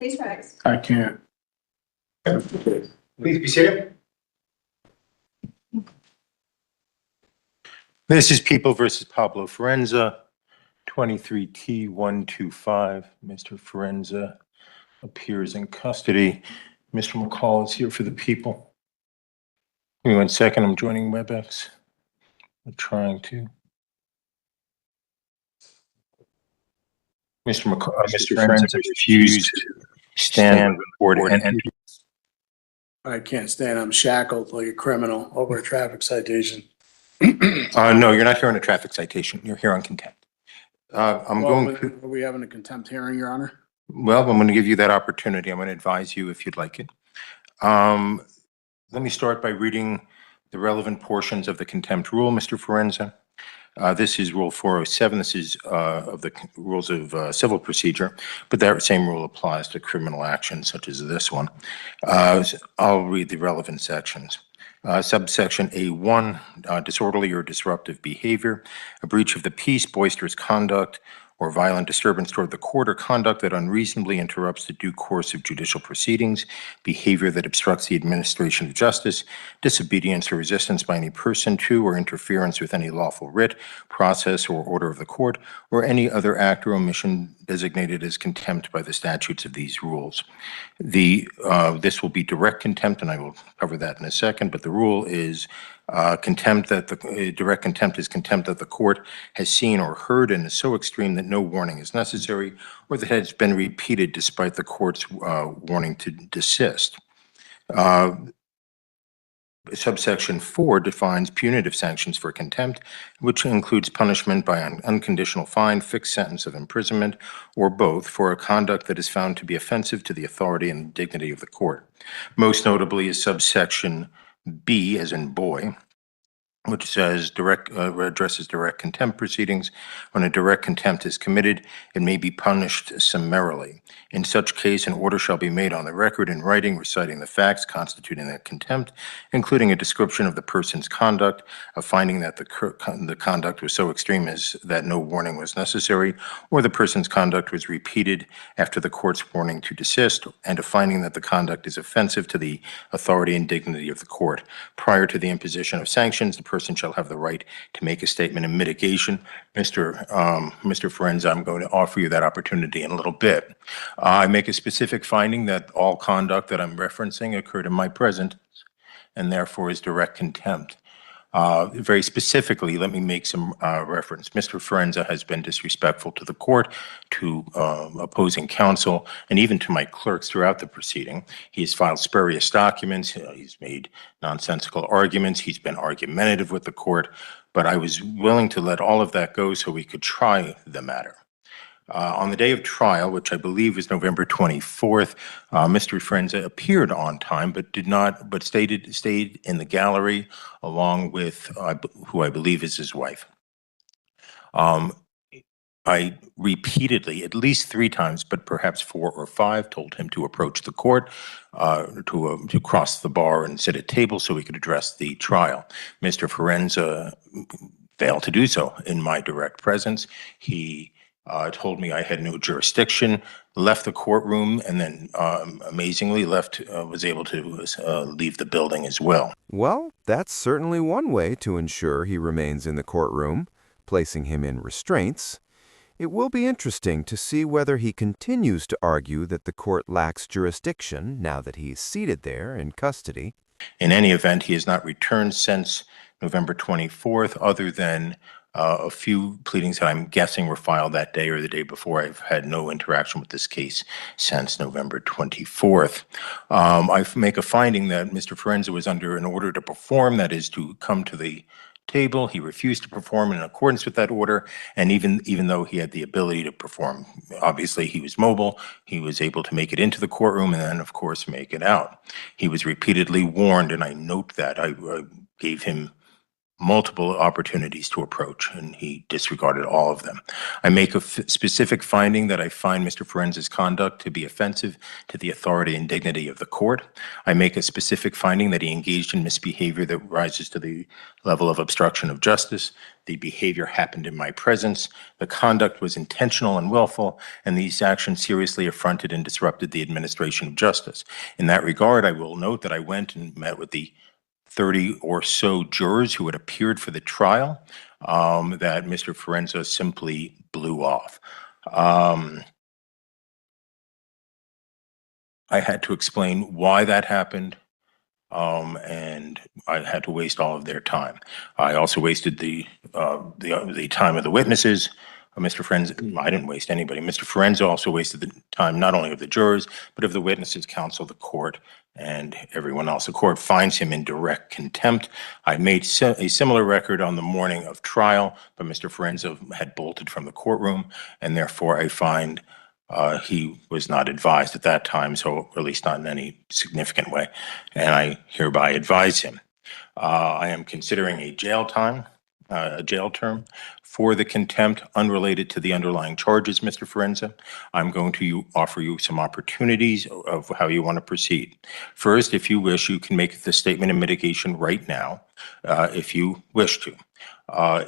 Please rise. I can't. Please be seated. This is People versus Pablo Forenza, 23T125. Mr. Forenza appears in custody. Mr. McCall is here for the people. Give me 1 second, I'm joining WebEx. I'm trying to. Mr. Forenza refused to stand before and enter. I can't stand. I'm shackled like a criminal over a traffic citation. No, you're not here on a traffic citation. You're here on contempt. I'm going to. Are we having a contempt hearing, Your Honor? Well, I'm going to give you that opportunity. I'm going to advise you if you'd like it. Let me start by reading the relevant portions of the contempt rule, Mr. Forenza. This is Rule 407. This is of the rules of civil procedure, but that same rule applies to criminal actions such as this one. I'll read the relevant sections. Subsection A1, disorderly or disruptive behavior, a breach of the peace, boisterous conduct, or violent disturbance toward the court, or conduct that unreasonably interrupts the due course of judicial proceedings, behavior that obstructs the administration of justice, disobedience or resistance by any person to or interference with any lawful writ, process, or order of the court, or any other act or omission designated as contempt by the statutes of these rules. This will be direct contempt, and I will cover that in a second, but the rule is contempt that direct contempt is contempt that the court has seen or heard and is so extreme that no warning is necessary, or that has been repeated despite the court's warning to desist. Subsection 4 defines punitive sanctions for contempt, which includes punishment by an unconditional fine, fixed sentence of imprisonment, or both, for a conduct that is found to be offensive to the authority and dignity of the court. Most notably is subsection B, as in boy, which says addresses direct contempt proceedings. When a direct contempt is committed, it may be punished summarily. In such case, an order shall be made on the record in writing reciting the facts constituting that contempt, including a description of the person's conduct, a finding that the conduct was so extreme as that no warning was necessary, or the person's conduct was repeated after the court's warning to desist, and a finding that the conduct is offensive to the authority and dignity of the court. Prior to the imposition of sanctions, the person shall have the right to make a statement of mitigation. Mr. Forenza, I'm going to offer you that opportunity in a little bit. I make a specific finding that all conduct that I'm referencing occurred in my presence and therefore is direct contempt. Very specifically, let me make some reference. Mr. Forenza has been disrespectful to the court, to opposing counsel, and even to my clerks throughout the proceeding. He has filed spurious documents. He's made nonsensical arguments. He's been argumentative with the court, but I was willing to let all of that go so we could try the matter. On the day of trial, which I believe is November 24th, Mr. Forenza appeared on time, but stayed in the gallery along with who I believe is his wife. I repeatedly, at least 3 times, but perhaps 4 or 5, told him to approach the court, to cross the bar and sit at table so we could address the trial. Mr. Forenza failed to do so in my direct presence. He told me I had no jurisdiction, left the courtroom, and then amazingly was able to leave the building as well. Well, that's certainly one way to ensure he remains in the courtroom, placing him in restraints. It will be interesting to see whether he continues to argue that the court lacks jurisdiction now that he's seated there in custody. In any event, he has not returned since November 24th, other than a few pleadings that I'm guessing were filed that day or the day before. I've had no interaction with this case since November 24th. I make a finding that Mr. Forenza was under an order to perform, that is to come to the table. He refused to perform in accordance with that order, and even though he had the ability to perform, obviously he was mobile, he was able to make it into the courtroom and then, of course, make it out. He was repeatedly warned, and I note that. I gave him multiple opportunities to approach, and he disregarded all of them. I make a specific finding that I find Mr. Forenza's conduct to be offensive to the authority and dignity of the court. I make a specific finding that he engaged in misbehavior that rises to the level of obstruction of justice. The behavior happened in my presence. The conduct was intentional and willful, and these actions seriously affronted and disrupted the administration of justice. In that regard, I will note that I went and met with the 30 or so jurors who had appeared for the trial that Mr. Forenza simply blew off. I had to explain why that happened, and I had to waste all of their time. I also wasted the time of the witnesses. Mr. Forenza, I didn't waste anybody. Mr. Forenza also wasted the time not only of the jurors, but of the witnesses, counsel, the court, and everyone else. The court finds him in direct contempt. I made a similar record on the morning of trial, but Mr. Forenza had bolted from the courtroom, and therefore I find he was not advised at that time, so at least not in any significant way, and I hereby advise him. I am considering a jail term for the contempt unrelated to the underlying charges, Mr. Forenza. I'm going to offer you some opportunities of how you want to proceed. First, if you wish, you can make the statement of mitigation right now, if you wish to.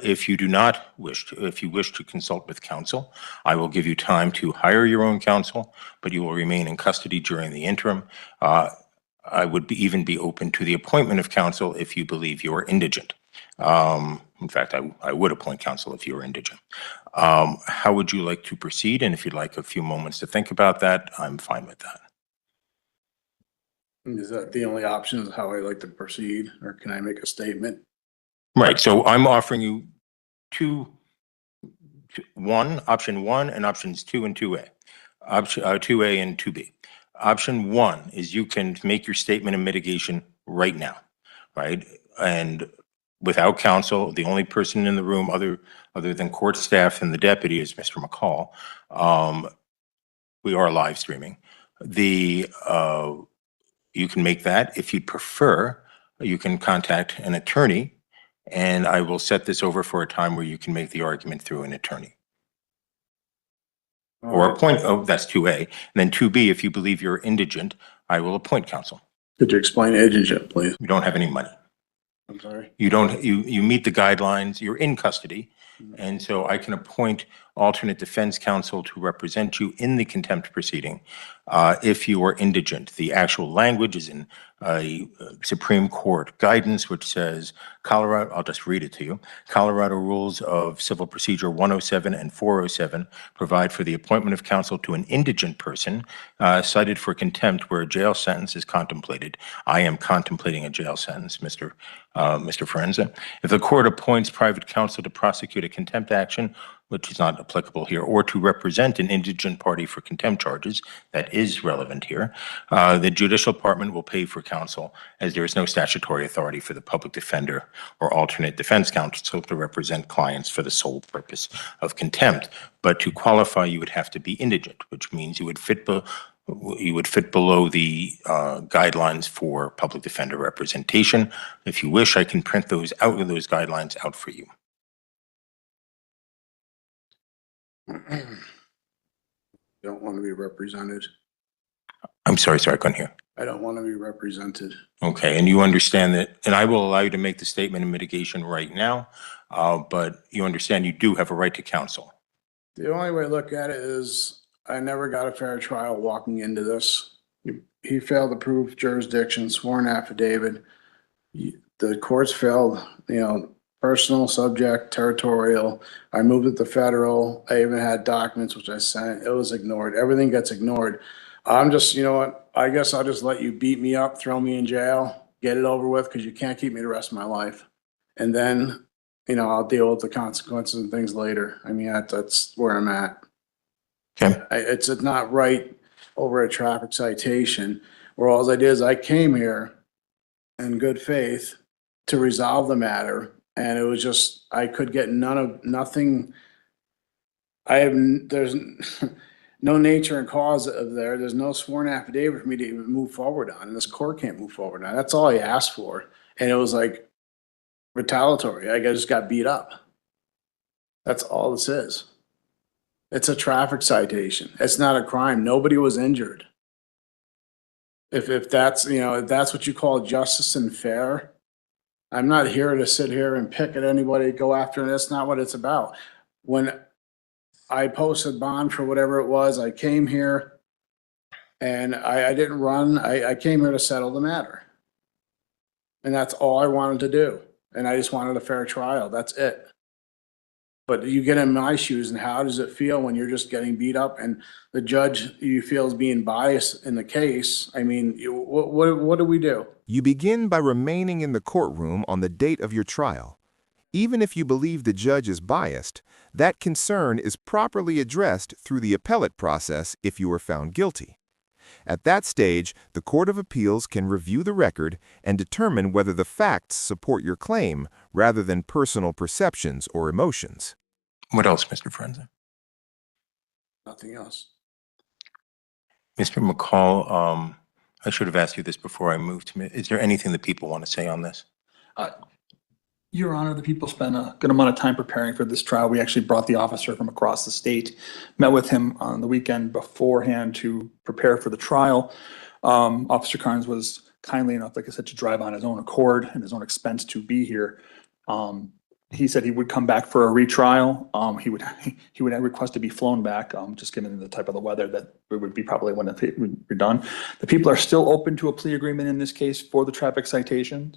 If you do not wish to, if you wish to consult with counsel, I will give you time to hire your own counsel, but you will remain in custody during the interim. I would even be open to the appointment of counsel if you believe you are indigent. In fact, I would appoint counsel if you were indigent. How would you like to proceed? And if you'd like a few moments to think about that, I'm fine with that. Is that the only option is how I like to proceed, or can I make a statement? Right, so I'm offering you option one and options 2 and 2A. Option 2A and 2B. Option 1 is you can make your statement of mitigation right now, right? And without counsel, the only person in the room other than court staff and the deputy is Mr. McCall. We are live streaming. You can make that. If you'd prefer, you can contact an attorney, and I will set this over for a time where you can make the argument through an attorney. Or appoint, that's 2A. And then 2B, if you believe you're indigent, I will appoint counsel. Could you explain indigent, please? You don't have any money. I'm sorry. You meet the guidelines, you're in custody, and so I can appoint alternate defense counsel to represent you in the contempt proceeding if you are indigent. The actual language is in a Supreme Court guidance which says, Colorado, I'll just read it to you. Colorado Rules of Civil Procedure 107 and 407 provide for the appointment of counsel to an indigent person cited for contempt where a jail sentence is contemplated. I am contemplating a jail sentence, Mr. Forenza. If the court appoints private counsel to prosecute a contempt action, which is not applicable here, or to represent an indigent party for contempt charges, that is relevant here, the judicial department will pay for counsel, as there is no statutory authority for the public defender or alternate defense counsel to represent clients for the sole purpose of contempt. But to qualify, you would have to be indigent, which means you would fit below the guidelines for public defender representation. If you wish, I can print those guidelines out for you. Don't want to be represented. I'm sorry, I couldn't hear. I don't want to be represented. Okay, and you understand that, and I will allow you to make the statement of mitigation right now, but you understand you do have a right to counsel. The only way to look at it is I never got a fair trial walking into this. He failed to prove jurisdiction, sworn affidavit. The courts failed, personal, subject, territorial. I moved it to federal. I even had documents which I sent. It was ignored. Everything gets ignored. I'm just, you know what? I guess I'll just let you beat me up, throw me in jail, get it over with, because you can't keep me the rest of my life. And then, I'll deal with the consequences and things later. I mean, that's where I'm at. Okay. It's not right over a traffic citation, where all I did is I came here in good faith to resolve the matter. And it was just, I could get nothing. There's no nature and cause of there. There's no sworn affidavit for me to even move forward on. And this court can't move forward on. That's all I asked for. And it was like, retaliatory. I just got beat up. That's all this is. It's a traffic citation. It's not a crime. Nobody was injured. If that's, if that's what you call justice and fair, I'm not here to sit here and pick at anybody, go after, and that's not what it's about. When I posted bond for whatever it was, I came here and I didn't run. I came here to settle the matter. And that's all I wanted to do. And I just wanted a fair trial. That's it. But you get in my shoes, and how does it feel when you're just getting beat up and the judge you feel is being biased in the case? I mean, what do we do? You begin by remaining in the courtroom on the date of your trial. Even if you believe the judge is biased, that concern is properly addressed through the appellate process if you are found guilty. At that stage, the Court of Appeals can review the record and determine whether the facts support your claim rather than personal perceptions or emotions. What else, Mr. Forenza? Nothing else. Mr. McCall, I should have asked you this before I moved to, is there anything that people want to say on this? Your Honor, the people spent a good amount of time preparing for this trial. We actually brought the officer from across the state, met with him on the weekend beforehand to prepare for the trial. Officer Carnes was kindly enough, like I said, to drive on his own accord and his own expense to be here. He said he would come back for a retrial. He would request to be flown back, just given the type of the weather that it would be probably when it would be done. The people are still open to a plea agreement in this case for the traffic citations.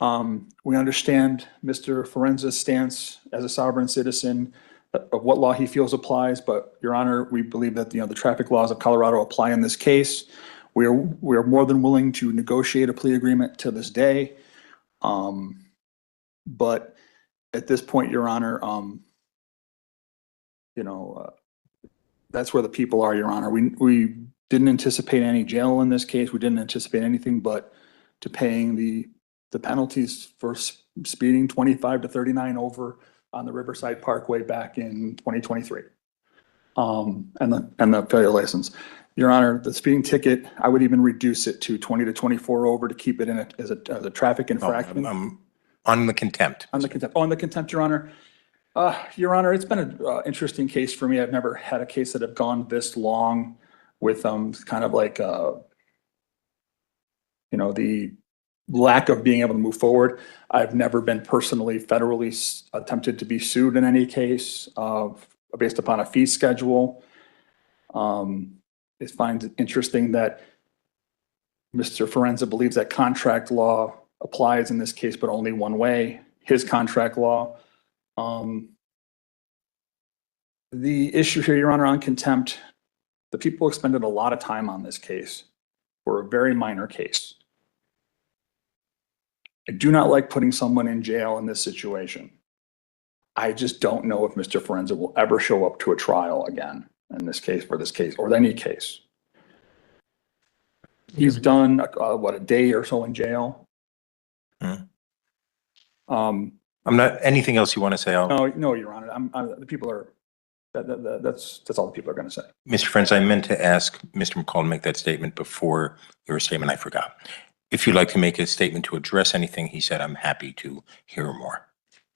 We understand Mr. Forenza's stance as a sovereign citizen of what law he feels applies, but Your Honor, we believe that, the traffic laws of Colorado apply in this case. We are more than willing to negotiate a plea agreement to this day. But at this point, Your Honor, that's where the people are, Your Honor. We didn't anticipate any jail in this case. We didn't anticipate anything but to paying the penalties for speeding 25 to 39 over on the Riverside Parkway back in 2023. And the failure license. Your Honor, the speeding ticket, I would even reduce it to 20 to 24 over to keep it in it as a traffic infraction. On the contempt. On the contempt. Oh, on the contempt, Your Honor. Your Honor, it's been an interesting case for me. I've never had a case that have gone this long with kind of like the lack of being able to move forward. I've never been personally federally attempted to be sued in any case based upon a fee schedule. It finds it interesting that Mr. Forenza believes that contract law applies in this case, but only one way, his contract law. The issue here, Your Honor, on contempt, the people expended a lot of time on this case for a very minor case. I do not like putting someone in jail in this situation. I just don't know if Mr. Forenza will ever show up to a trial again in this case, for this case, or any case. He's done, a day or so in jail. I'm not, anything else you want to say? No, Your Honor, the people are, that's all the people are going to say. Mr. Forenza, I meant to ask Mr. McCall to make that statement before your statement. I forgot. If you'd like to make a statement to address anything he said, I'm happy to hear more.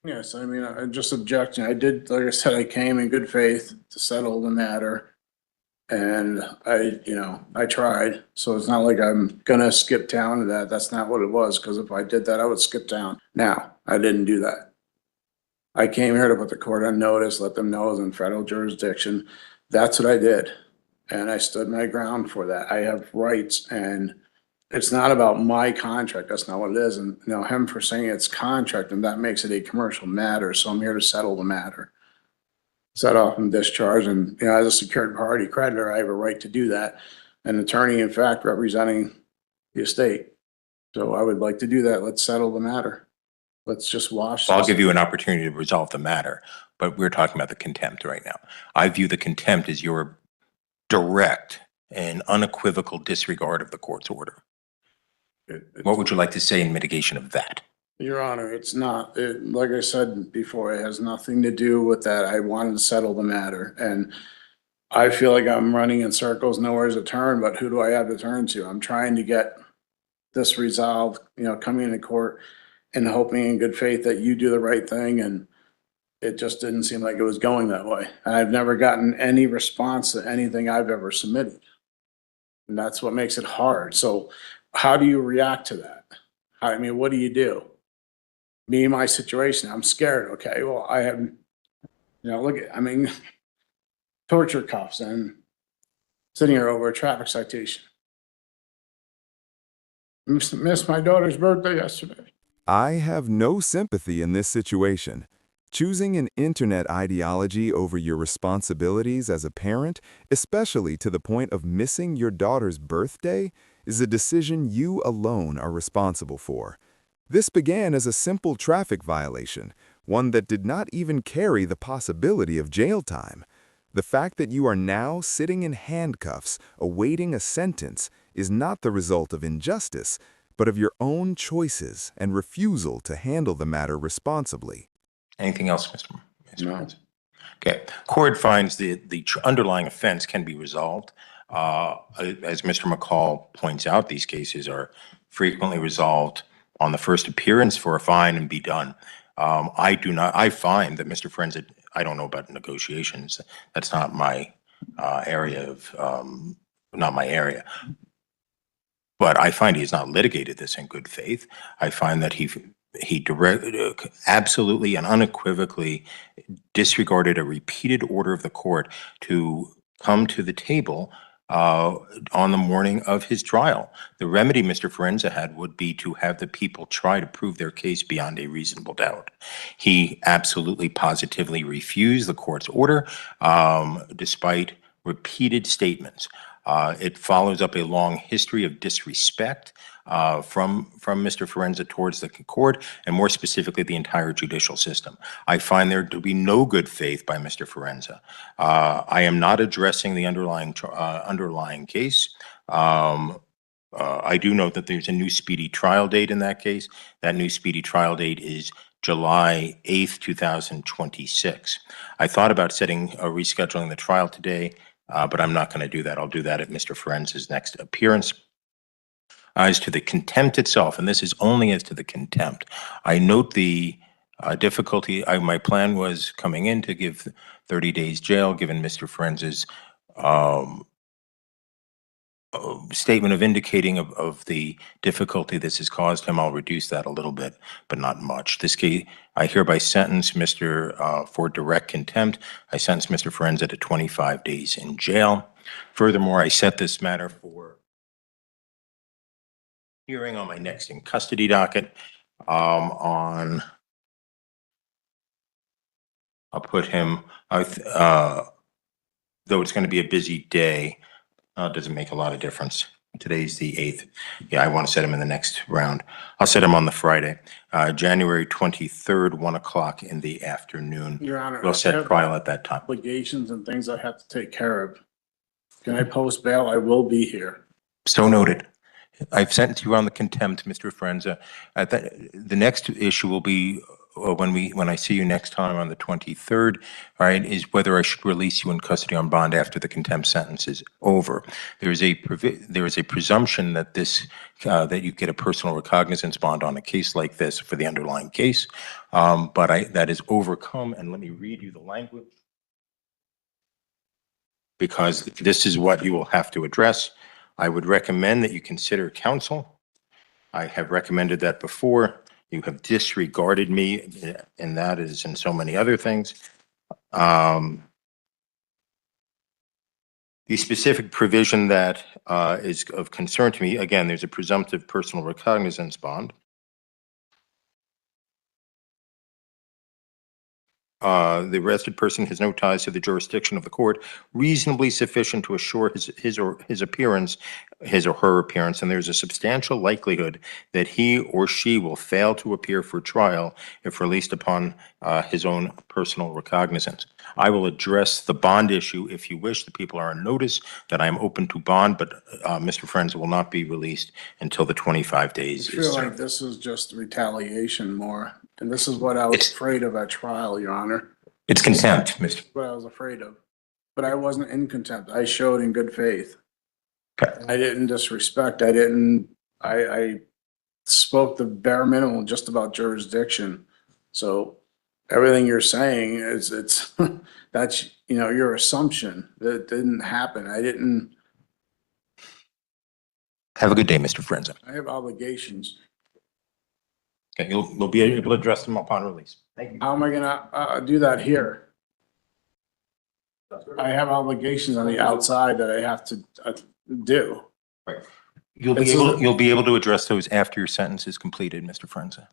Yes, I mean, I just objecting. I did, like I said, I came in good faith to settle the matter. And I tried. So it's not like I'm gonna skip town to that. That's not what it was. Because if I did that, I would skip town. Now, I didn't do that. I came here to put the court on notice, let them know it was in federal jurisdiction. That's what I did. And I stood my ground for that. I have rights, and it's not about my contract. That's not what it is. And him for saying it's contract, and that makes it a commercial matter. So I'm here to settle the matter. Set off and discharge, and as a secured party creditor, I have a right to do that. An attorney, in fact, representing the estate. So I would like to do that. Let's settle the matter. Let's just wash. I'll give you an opportunity to resolve the matter, but we're talking about the contempt right now. I view the contempt as your direct and unequivocal disregard of the court's order. What would you like to say in mitigation of that? Your Honor, it's not, like I said before, it has nothing to do with that. I wanted to settle the matter, and I feel like I'm running in circles, nowhere to turn, but who do I have to turn to? I'm trying to get this resolved, coming into court. and hoping in good faith that you do the right thing, and it just didn't seem like it was going that way. And I've never gotten any response to anything I've ever submitted. And that's what makes it hard. So how do you react to that? I mean, what do you do? Me, my situation, I'm scared. Okay, well, I have, look at, I mean, torture cuffs and sitting here over a traffic citation. Missed my daughter's birthday yesterday. I have no sympathy in this situation. Choosing an internet ideology over your responsibilities as a parent, especially to the point of missing your daughter's birthday, is a decision you alone are responsible for. This began as a simple traffic violation, one that did not even carry the possibility of jail time. The fact that you are now sitting in handcuffs, awaiting a sentence, is not the result of injustice, but of your own choices and refusal to handle the matter responsibly. Anything else, Mr. No. Prince? Okay. Court finds the underlying offense can be resolved. As Mr. McCall points out, these cases are frequently resolved on the first appearance for a fine and be done. I find that Mr. Frenza, I don't know about negotiations. That's not my area not my area. But I find he has not litigated this in good faith. I find that he absolutely and unequivocally disregarded a repeated order of the court to come to the table on the morning of his trial. The remedy Mr. Forenza had would be to have the people try to prove their case beyond a reasonable doubt. He absolutely positively refused the court's order, despite repeated statements. It follows up a long history of disrespect from Mr. Forenza towards the court, and more specifically, the entire judicial system. I find there to be no good faith by Mr. Forenza. I am not addressing the underlying case. I do note that there's a new speedy trial date in that case. That new speedy trial date is July 8th, 2026. I thought about rescheduling the trial today, but I'm not going to do that. I'll do that at Mr. Forenza's next appearance. As to the contempt itself, and this is only as to the contempt, I note the difficulty. My plan was coming in to give 30 days jail, given Mr. Forenza's statement of indicating of the difficulty this has caused him. I'll reduce that a little bit, but not much. This case, I hereby sentence Mr. For direct contempt. I sentence Mr. Forenza to 25 days in jail. Furthermore, I set this matter for hearing on my next in custody docket I'll put him, though it's going to be a busy day, it doesn't make a lot of difference. Today's the 8th. Yeah, I want to set him in the next round. I'll set him on the Friday, January 23rd, 1 o'clock in the afternoon. Your Honor, We'll I set have trial at that time. obligations and things I have to take care of. Can I post bail? I will be here. So noted. I've sentenced you on the contempt, Mr. Forenza. The next issue will be when I see you next time on the 23rd, right, is whether I should release you in custody on bond after the contempt sentence is over. There is a presumption that that you get a personal recognizance bond on a case like this for the underlying case, but that is overcome. And let me read you the language, because this is what you will have to address. I would recommend that you consider counsel. I have recommended that before. You have disregarded me, and that is in so many other things. The specific provision that is of concern to me, again, there's a presumptive personal recognizance bond. The arrested person has no ties to the jurisdiction of the court, reasonably sufficient to assure his or her appearance, and there's a substantial likelihood that he or she will fail to appear for trial if released upon his own personal recognizance. I will address the bond issue if you wish. The people are on notice that I am open to bond, but Mr. Forenza will not be released until the 25 days I is feel like served. this is just retaliation more, and this is what I was afraid of at trial, Your Honor. It's contempt, Mr. What I was afraid of, but I wasn't in contempt. I showed in good faith. Okay. I didn't disrespect. I spoke the bare minimum just about jurisdiction. So everything you're saying is, it's, that's, you know, your assumption that it didn't happen. I didn't, Have a good day, Mr. Frenza. I have obligations. Okay, you'll be able to address them upon release. Thank you. How am I gonna, do that here? I have obligations on the outside that I have to do. You'll be able to address those after your sentence is completed, Mr. Frenza.